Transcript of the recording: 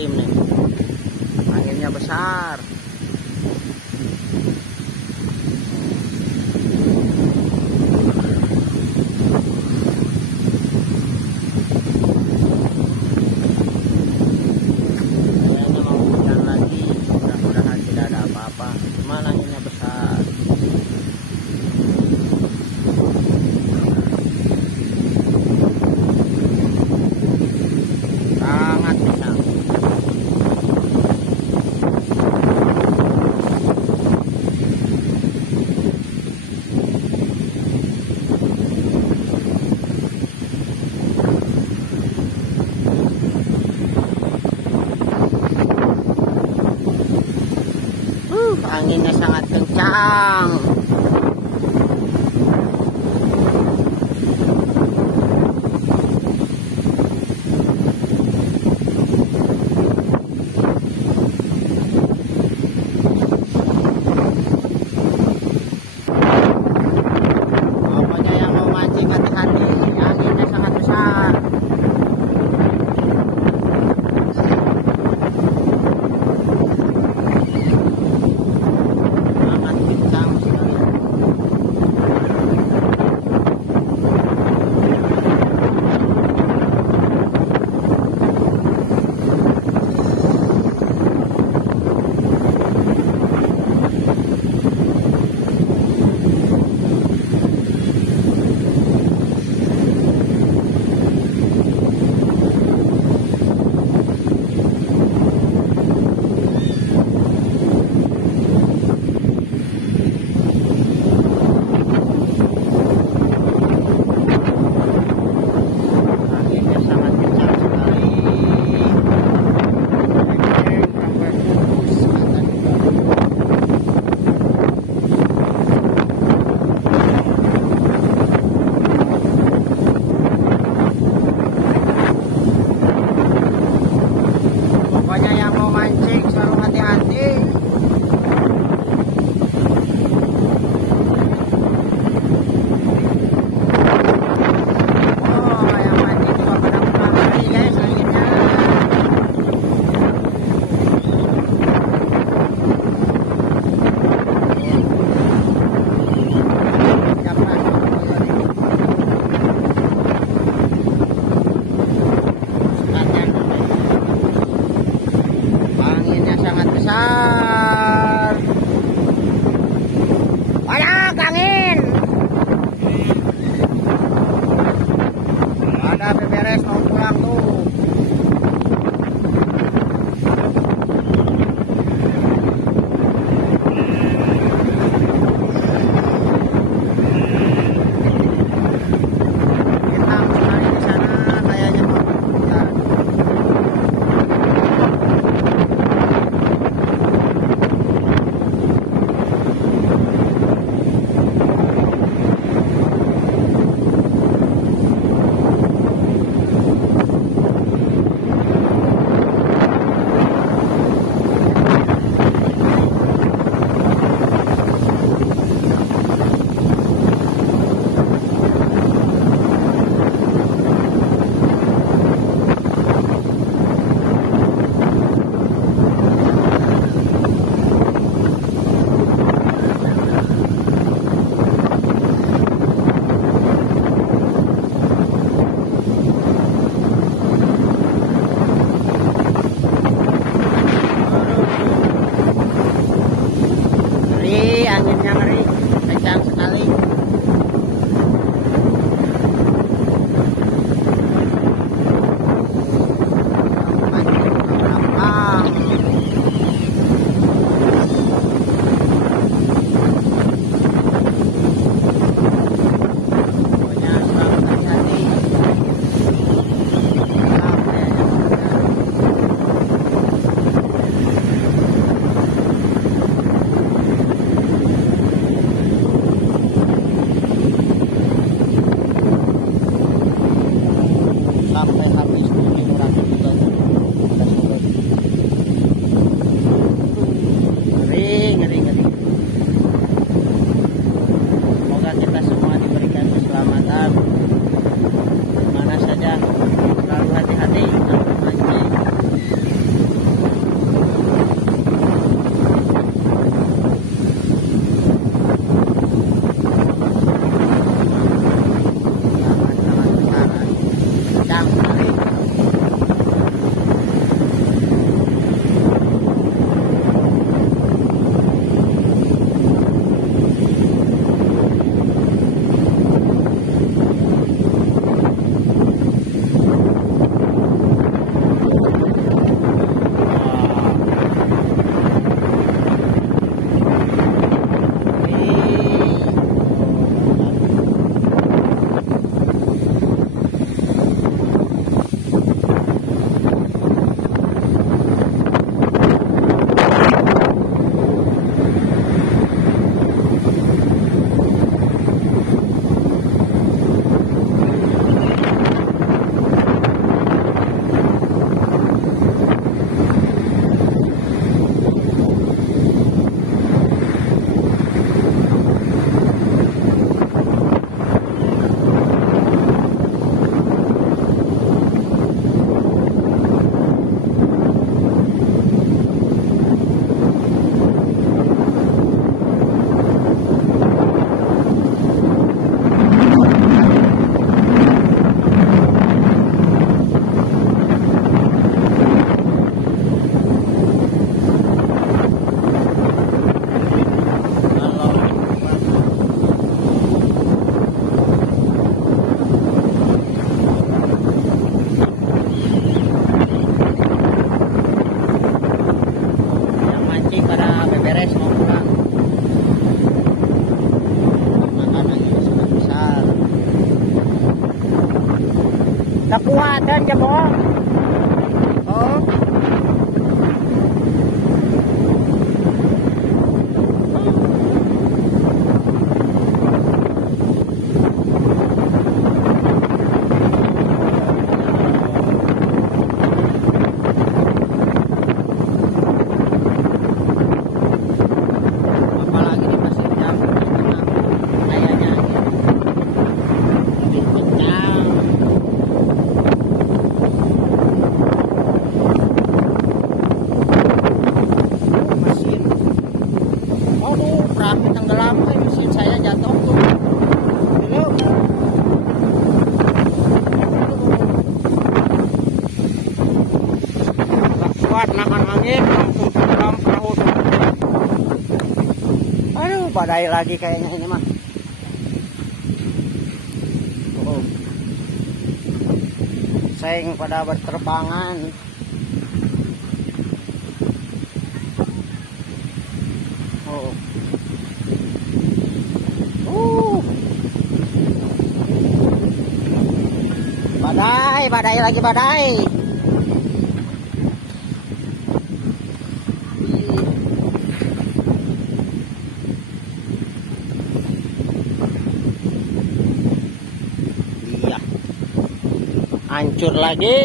ekstrim nih. Anginnya besar. Kayaknya mau hujan lagi. Mudah-mudahan tidak ada apa-apa. Cuman anginnya besar. Sangat kencang. Anginnya sangat kencang. Pokoknya yang mau mancing hati-hati, anginnya sangat besar. Sangat kencang sekali. Anginnya sangat kencang sekali. Sampai putus kata juga. Pokoknya yang mau mancing selalu hati-hati. Oh, yang mancing juga pada kemari guys anginnya. Siap masuk tadi. Sekatan. Anginnya sangat besar. Banyak angin. Ada beberes mau pulang tuh. Hitam sekali di sana, kayaknya mau hujan. Ngeri, anginnya ngeri, kencang sekali. Mancing ke belakang. Pokoknya selalu hati-hati. Sampai habis tujuh rakit juga ada surut. Ngeri. Semoga kita semua diberikan keselamatan mana saja, selalu hati-hati dalam mancing. Kekuatan jebol. Oh. Apalagi di pasir jam kayaknya lebih kencang. Mesin, waduh, rakit tenggelam, mesin saya jatuh tuh. Belum. Gak kuat nahan angin, langsung tenggelam perahu. Aduh, badai lagi kayaknya ini mah. Oh. Seng pada berterbangan. Oh. Badai, badai lagi badai. Iya. Hancur lagi.